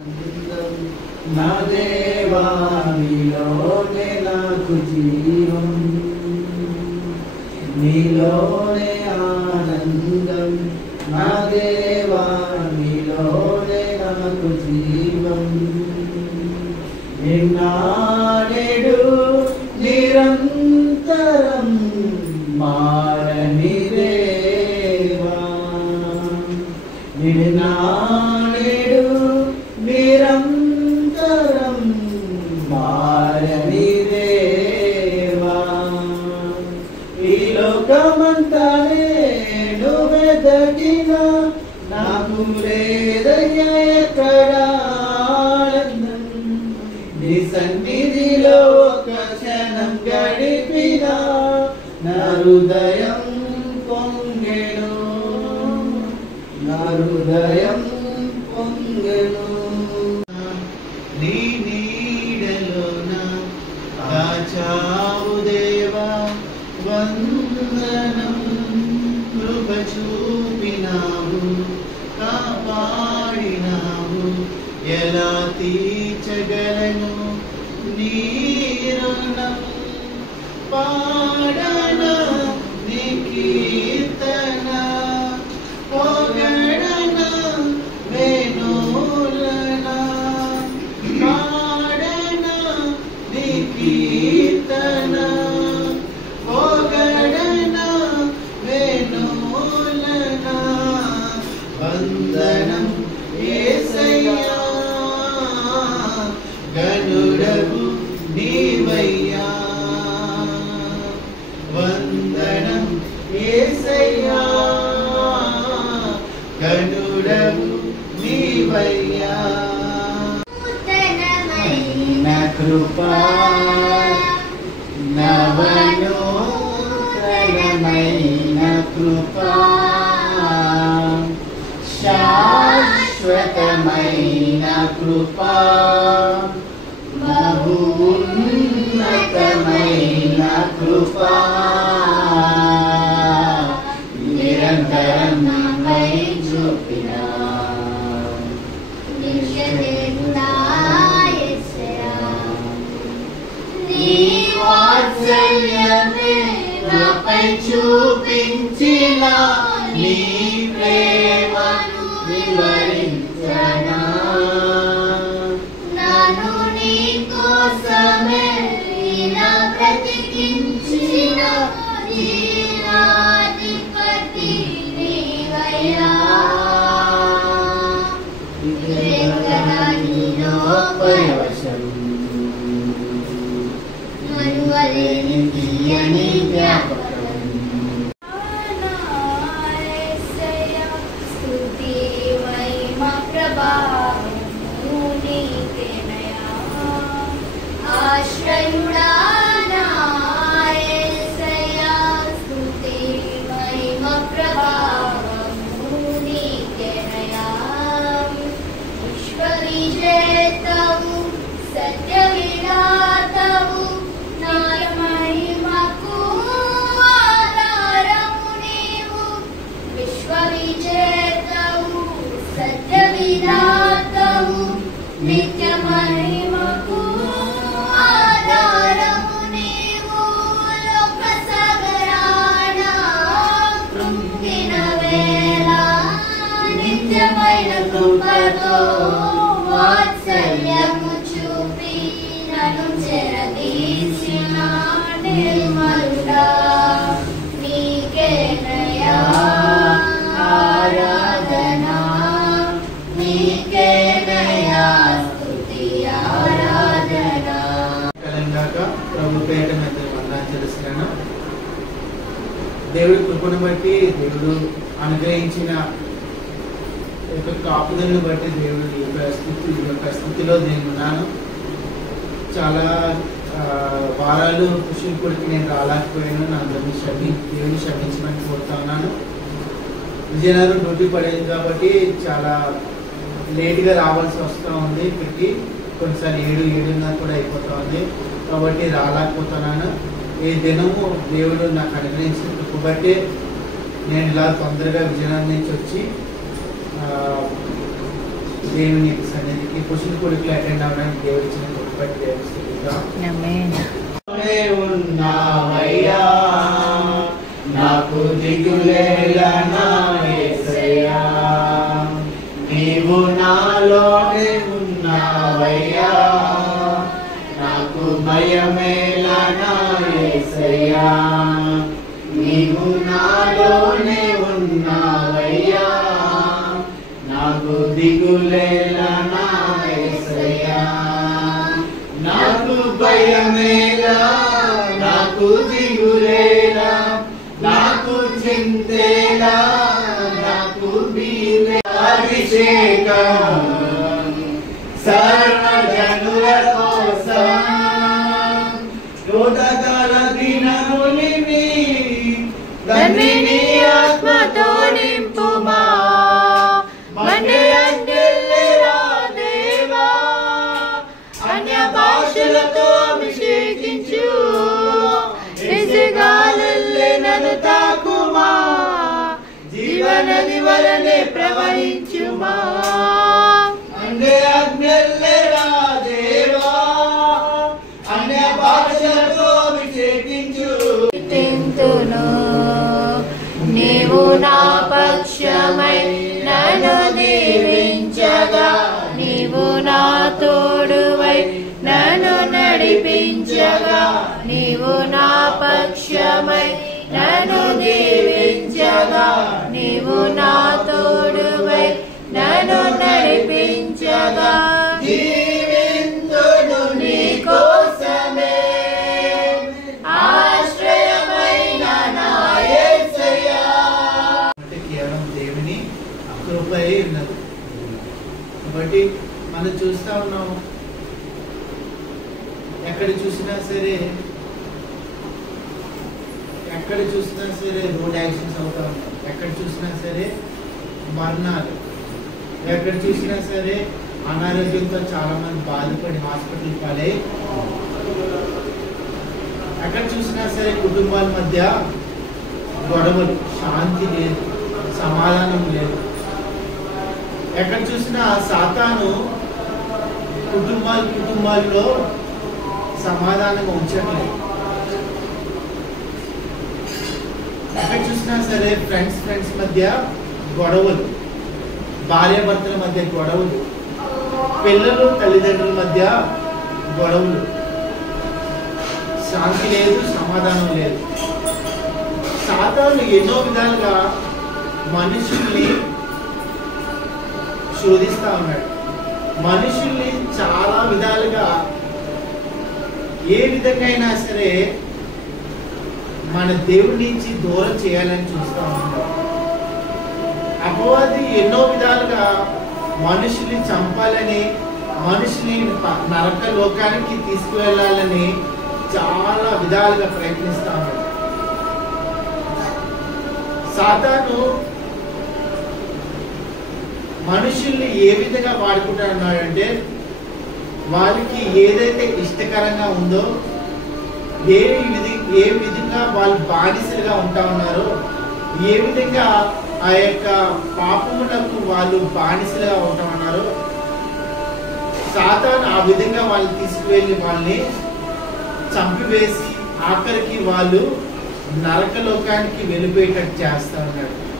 నా దేవా నీలోనే నాకు జీవం, నీలోనే ఆనందం. నా దేవా నీలోనే నాకు జీవం, నిన్నాడేడు నిరంతరం మారని దేవా, నిన్నాడేడు నిరంతరం మారని దేవా. ఈ లోకమంతా నేను వెదకిన నాకు లేదయ్యా ఎక్కడా ఆనందం, నీ సన్నిధిలో ఒక క్షణం గడిపిన నా హృదయం పొంగెను, నా హృదయం పొంగెను. నీ నీడలోన దాచావు దేవా వందనం, కృప చూపినావు కాపాడినావు, ఎలా తీర్చగలను నీ రుణం. పాడన నీ కీర్తన, పొగడన వేణులన, పాడన నీ కీర్తన, పొగడన వేణులన. వందనం యేసయ్యా, గనుడవు నీవయ్యా. వందనం యేసయ్యా, గనుడవు నీవయ్యా. నా కృపా నవనూతనమైన కృపా, శాశ్వతమైన కృపా, బహున్నతమైన కృపా, నిరంతరం నాపై చూపిన నీ వాత్సల్యమే నాపై చూపించిన నీ ప్రేమను వివరించనా. నన్ను నీ కోసమే ఇలా బ్రతికించిన జీవాధిపతి నీవయ్యా. నీలో పరవశం, మరువలేని తీయని జ్ఞాపకం. స్తుతి మహిమ ప్రభావము నీకేనయా. ఆశ్రయుడా నా యేసయ్యా, స్తుతి మహిమ ప్రభావము నీకేనయా. విశ్వవిజేతవు సత్య విధాతవు, నా మహిమకు ఆధారము నీవు. విశ్వవిజేతవు సత్య విధాతవు, నిత్య మహిమకు ఆధారము నీవు. లోక సాగరాన కృంగిన వేళ నిత్యమైన కృపతో వాత్సల్యము చూపి నన్ను చెరదీసిన నిర్మలుడా, నీకేనయా ఆరాధన, నీకేనయా స్తుతి ఆరాధన. ప్రభు పేట మీద వందనాలు తెలుస్తున్నాను. దేవుడి కృపను బట్టి, దేవుడు అనుగ్రహించిన కాపుదలను బట్టి దేవుడు ఈ యొక్క స్థితిలో నేను ఉన్నాను. చాలా వారాలు కృషి కొడుకు నేను రాలేకపోయాను. నా అందరినీ దేవుని క్షమించమని కోరుతా ఉన్నాను. విజయనగరం డ్యూటీ పడేది కాబట్టి చాలా లేట్గా రావాల్సి వస్తూ ఉంది. ఇప్పటికి కొన్నిసార్లు 7:30 కూడా అయిపోతూ ఉంది. కాబట్టి రాలేకపోతున్నాను. ఈ దినము దేవుడు నాకు అనుగ్రహించిన కృప బట్టి నేను ఇలా తొందరగా విజయనగరం నుంచి వచ్చి దేవుని సన్నిధికి పురుషుల కొడుకులు అటెండ్ అవ్వడానికి దేవుడు ఇచ్చిన గొప్పటి దేవుడిగా ఉన్నావయ్యా, నాకు దిగులేలా నా యేసయ్యా, నీవు నాలోనే ఉన్నావయ్యా, నాకు భయమేలా నా యేసయ్యా, నీవు నాలోనే ఉన్నావయ్యా, నాకు దిగులేలా నా యేసయ్యా, నాకు భయమేలా, నాకు దిగులేలా, నాకు చింతేలా, నాకు బీరే అభిషేకం సర్వజనుల కోసం రోదకాల దినములిని ధన్యుని ఆత్మతో నింపుమా, మండే అంగెల్లెరా దేవా, అన్య భాషలతో అభిషేకించు, ఎసగాలల్లే నన్ను తాకుమా, జీవనది వలనే ప్రవహించుమా, మండే అంగెల్లెరా దేవా, అన్య భాషలతో అభిషేకించు. నీవు నా పక్షమై నన్ను దీవించగా, నీవు నా తోడువై నన్ను నడిపించగా, నీవు నా పక్షమై నన్ను దీవించగా, నీవు నా తోడువై నన్ను నడిపించగా, జీవింతును నీ కోసమే ఆశ్రయమైన నా యేసయ్యా. అంటే కేవలం దేవుని కృపే ఉన్నది. కాబట్టి మనం చూస్తా ఉన్నాము, ఎక్కడ చూసినా సరే రోడ్ యాక్సిడెంట్స్ అవుతా ఉన్నాయి, ఎక్కడ చూసినా సరే మరణాలు, ఎక్కడ చూసినా సరే అనారోగ్యంతో చాలా మంది బాధపడి హాస్పిటల్ పాలై, ఎక్కడ చూసినా సరే కుటుంబాల మధ్య గొడవలు, శాంతి లేదు, సమాధానం లేదు. ఎక్కడ చూసినా సాతాను కుటుంబాల్లో సమాధానం ఉంచట్లేదు. ఎక్కడ చూసినా సరే ఫ్రెండ్స్ మధ్య గొడవలు, భార్యాభర్తల మధ్య గొడవలు, పిల్లలు తల్లిదండ్రుల మధ్య గొడవలు, శాంతి లేదు, సమాధానం లేదు. సాతాను ఎన్నో విధాలుగా మనుషుల్ని శోధిస్తా ఉన్నాడు. మనుషుల్ని చాలా విధాలుగా ఏ విధంగా అయినా సరే మన దేవుడి నుంచి దూరం చేయాలని చూస్తా ఉన్నాడు. అపవాది ఎన్నో విధాలుగా మనుషుల్ని చంపాలని, మనుషుల్ని నరక లోకానికి తీసుకువెళ్ళాలని చాలా విధాలుగా ప్రయత్నిస్తా ఉన్నాడు. సాతాను మనుషుల్ని ఏ విధంగా వాడుకుంటున్నాడంటే, వాళ్ళకి ఏదైతే ఇష్టకరంగా ఉందో, ఏ విధంగా వాళ్ళు బానిసలుగా ఉంటా ఉన్నారో, ఏ విధంగా ఆ యొక్క పాపములకు వాళ్ళు బానిసలుగా ఉంటా ఉన్నారో, సాతాను ఆ విధంగా వాళ్ళు తీసుకువెళ్ళి వాళ్ళని చంపివేసి ఆఖరికి వాళ్ళు నరక లోకానికి వెళ్ళిపోయేటట్టు చేస్తా ఉన్నాడు.